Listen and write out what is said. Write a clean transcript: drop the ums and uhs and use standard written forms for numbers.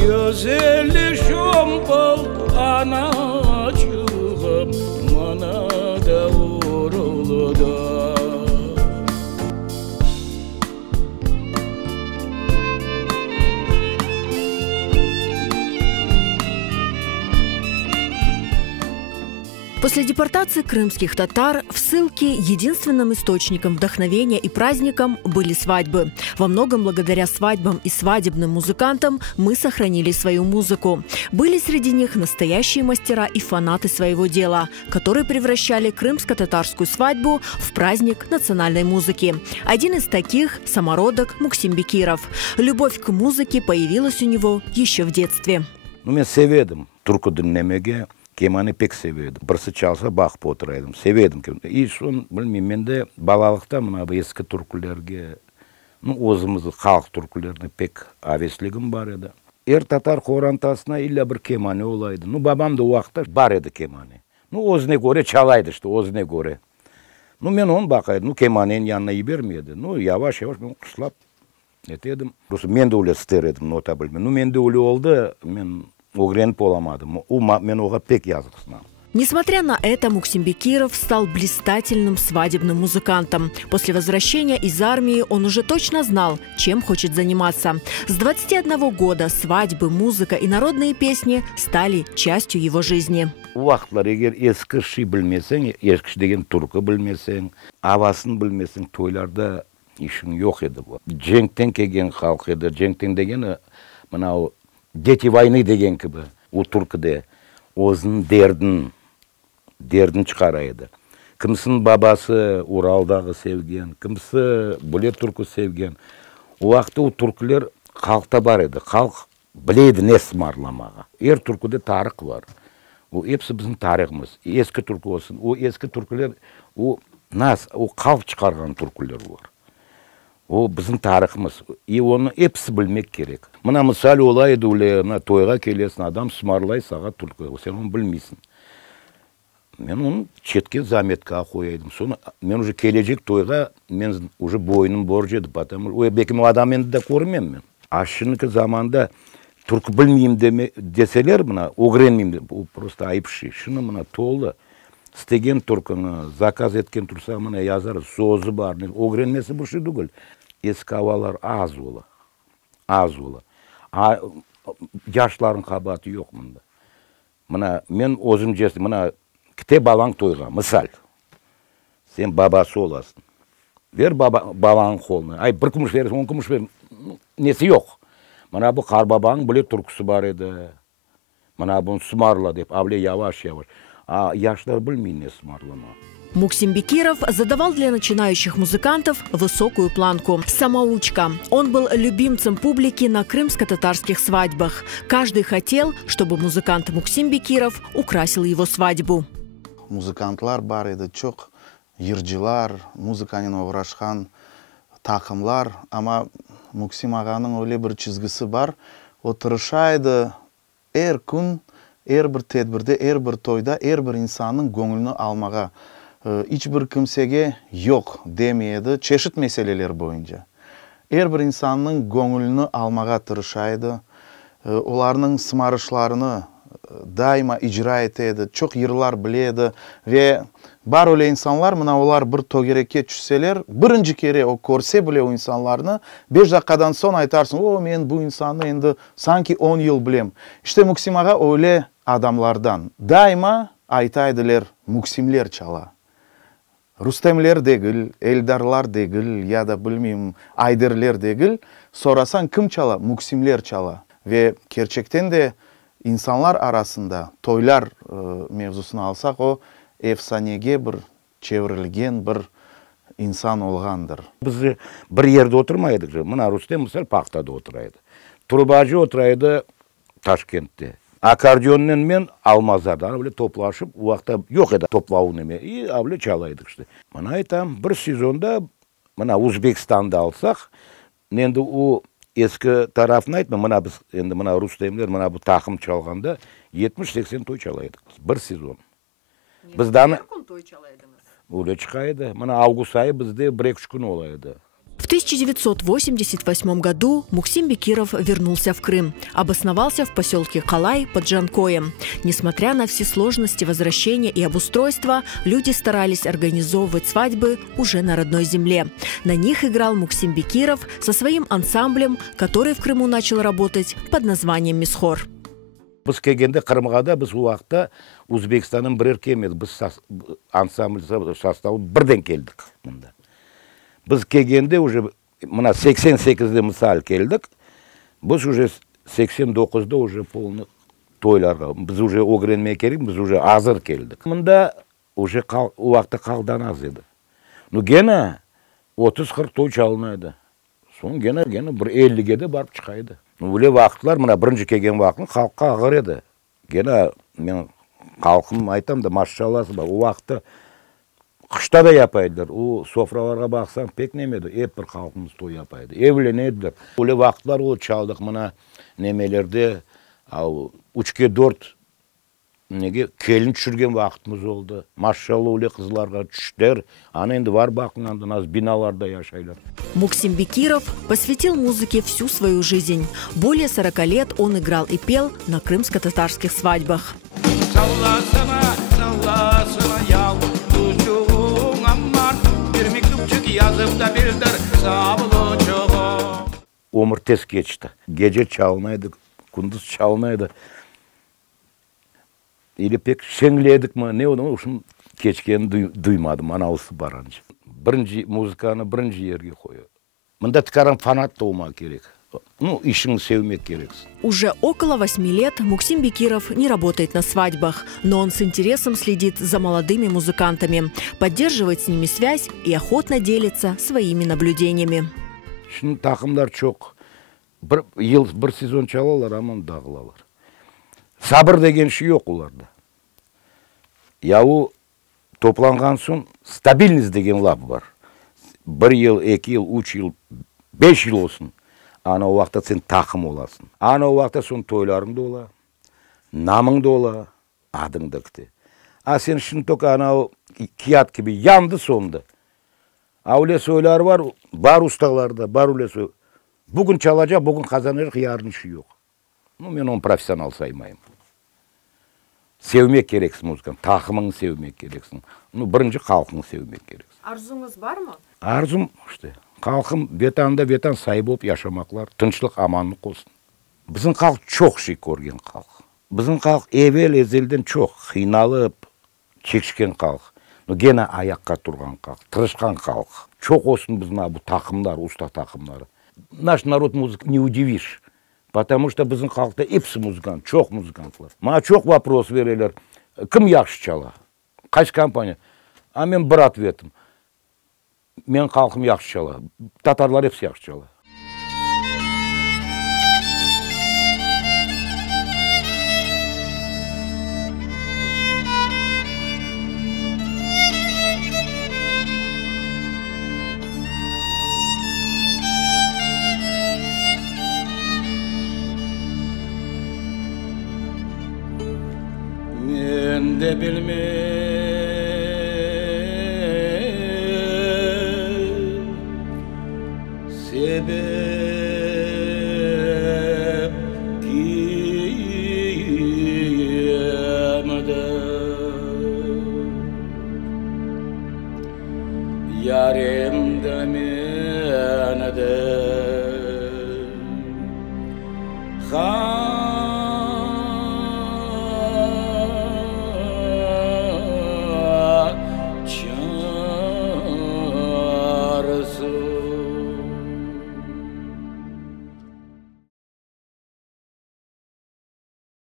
Güzel şombol anacığım bana da uğurlu da. После депортации крымских татар в ссылке единственным источником вдохновения и праздником были свадьбы. Во многом благодаря свадьбам и свадебным музыкантам мы сохранили свою музыку. Были среди них настоящие мастера и фанаты своего дела, которые превращали крымско-татарскую свадьбу в праздник национальной музыки. Один из таких – самородок Муксим Бекиров. Любовь к музыке появилась у него еще в детстве. Мен seviyordum türkü dinlemeye. Kemanı pek seviyordum. Birisi çalsa bakıp oturaydım. Seviyordum. И son bilmeyeyim, men de balalıkta bu eski türkülerge, özümüzün halk türkülerine pek avesligim var edi. Tatar korantasına illa bir kemanı olaydı. Babam da o vakta var edi kemanı. Özüne göre çalaydı işte, özüne göre. Men onu bakaydım. Kemanın yanına yibermeydi. Yavaş yavaş ben kıslap etedim. Men de öyle isteredim nota bilmem. Men de öyle oldu. Men öğrenip olamadım. Men oğa pek yazıksınam. Несмотря на это, Муксим Бекиров стал блистательным свадебным музыкантом. После возвращения из армии он уже точно знал, чем хочет заниматься. С 21 года свадьбы, музыка и народные песни стали частью его жизни. Uaqtlar eğer eski şey bilmesen, eski degen türkü bilmesen, avaсын bilmesen, toylarda işin yok edi bu. Cenkten kelgen halk edi. Cenkten degeni mana o Дети войны деген gibi. O türküde özünün derdin çıkaraydı. Kimsin babası Ural'dağı sevgen, kimsi Bulet türkü sevgen. O vakti o türküler halkta var edi. Halk bileydi ne smarlamağa. Türküde tarih var. O hepsi bizim tarihimiz. Eski türkü olsun. O eski türküler o halk çıkargan türküler var. O bizim tarihimiz. Onu hepsi bilmek gerek. Mına misal olaydı öyle, toyga kelesin adam smarlay sağa türkü. Sen onu bilmeysin. Men onu çetke zametke koyaydım. Sonra men уже gelecek toyga men уже boynum borcu edi. Потому o bekim adam endi de görmem men. Aşınıkı zamanda türkü bilmeyeyim deseler buna, öğrenmeyeyim de. O просто ayıp şey. Şunu buna tolu. Stegen türkünü, zakaz etken tursa buna yazarız. Sözü var. Öğrenmesi bu şey değil. Eski havalar az ola. Az ola. Yaşların kabahatı yok bunda. Buna men özüm jestim. Buna kite balan toyga. Misal. Sen babası olasın. Ver babanın koluna. Ay bir kumuş verirsin, 10 kumuş verirsin. Nesi yok. Buna bu karbabanın bile türküsü var edi. Buna bunu smarla deyip, avle yavaş yavaş. Yaşlar bilmeyin ne smarlama. Муксим Бекиров задавал для начинающих музыкантов высокую планку. Самоучка. Он был любимцем публики на крымско-татарских свадьбах. Каждый хотел, чтобы музыкант Муксим Бекиров украсил его свадьбу. Музыкантлар бар еді, çok yırcılar, muzikanen uğraşkan takımlar. Ama Muksim ağanın öyle bir çizgisi var. O tırışaydı her gün, her bir tedbirde, her bir toyda, her bir insanın gönlünü almağa. Hiçbir kimsege yok demeyedi çeşit meseleler boyunca. Her bir insanın gönlünü almağa tırışaydı. Onların sımarışlarını daima icra etedi. Çok yıllar bileydi ve var öyle insanlar, mına olar bir togereke düşseler, birinci kere o korse bile o insanlarını 5 dakikadan sonra aytarsın, o men bu insanı endi sanki 10 yıl bilem. İşte Muksim ağa öyle adamlardan. Daima aytaydılar, Muksimler çala. Rustemler değil, Eldarlar değil ya da bilmeyeyim Ayderler değil. Sorasan kim çala? Muksimler çala. Ve gerçekten de insanlar arasında toylar mevzusunu alsak o efsanege bir çevrilgen bir insan olgandır. Biz bir yerde oturmaydık. Mına Rustem misal Paxtada oturaydı. Trubacı oturaydı Taşkent'te. Akordiyonla men Almazlardan öyle toplaşıp o vakta yok edi toplavu neme. Öyle çalaydık işte. Bana aytam bir sezonda bana Uzbekistan'da alsak endi o eski tarafını aytma. Bana biz endi bana Rustemler bana bu takım çalganda 70-80 toy çalaydık. Bir sezon. Bizden toy çalaydınız. Öyle çıkaydı. Bana Ağustos ayı bizde 1-2 gün olaydı. В 1988 году Муксим Бекиров вернулся в Крым, обосновался в поселке Калай под Джанкоем. Несмотря на все сложности возвращения и обустройства, люди старались организовывать свадьбы уже на родной земле. На них играл Муксим Бекиров со своим ансамблем, который в Крыму начал работать под названием «Мисхор». Біз келгенде Қырымға біз уақытта Өзбекстанның бірер келмеді. Біз ансамбль составы бірден келдік мұнда. Біз келгенде уже мына 88-де мысал келдік. Біз уже 89-да уже полный тойларға. Біз уже огренме керек, біз уже азыр келдік. Мұнда уже уақытта қалдан аз еді. Ну гена 30-40 той çalынайды. Соң гена бір 50-ге де барып шығайды. Өле вақытлар, мына бірінші келген вақытын халыққа ағыр еді. Гена мен халқым айтам да, машалласы бар. О вақытта қышта да япайдылар. О софраларға бақсаң пек немеді. Бір халқымыз той япайды. Евленеділер. Өле вақытлар ол чалдық мына немелерде, 3-4 неге келін түшірген вақытымыз oldu. Машалла өле қызларға түштер. Аны енді бар бақыңанды наз биналарда яшайлар. Муксим Бекиров посвятил музыке всю свою жизнь. Более 40 лет он играл и пел на крымско-татарских свадьбах. Өмір тез кечті. Gece çalınaydı, күндіз çalınaydı. Или пек шеңледік ма, не одан ұшын кечкені дұймадым, анауысы баранжы. Бірінші музыканы бірінші жерге қойы. Мында тікаран фанат тоума керек. Ну, ишін севмек керексін. Уже около 8 лет Муксим Бекиров не работает на свадьбах, но он с интересом следит за молодыми музыкантами, поддерживает с ними связь и охотно делится своими наблюдениями. Шын тақымдар çok. Bir сезон çalarlar, аман дағылалар. Сабыр деген ши жоқ оларда. Яу топланған соң стабильность деген лап бар. 1 ел, 2 ел, 3 ел, 5 ел olsun. Ана уақытта сен тақым оласың. Ана уақытта сон тойларың да ола, намың да ола, адың да кіте. А сен шын тока анау кият gibi yandı сонды. Ауле сөйлер бар ұсталарда, бар үле сөй. Бүгін çalacak, бүгін қазаныр, yarın işi yok. Ну, мен оны профессионал саймайым. Sevmek керексің музыканы, тақымың sevmek керексің. Ну, бірінші халқың sevmek керексің. Арзуңыз бар ма? Арзум, işte. Халқым бетан сай болып яшамақлар, тыншылық, аманлық болсын. Біздің халық çok şey көрген халық. Біздің халық evvel ezelden çok қиналып, чекшкен халық. Но гена аяққа тұрған халық, тырышқан халық. Çok olsun біздің бұл тақымдар, уста тақымдары. Наш народ музык не удивишь. Потому что біздің халықта епсі музыкант, çok музыкантлар. Ма çok вопрос верелер. Кім яқшы чала? Қайсы компания? А мен бір ответім. Мен халқым яқшы чала. Татарлар епсі яқшы чала. Ben de bilmem sebep kiyemedim yarim de menedim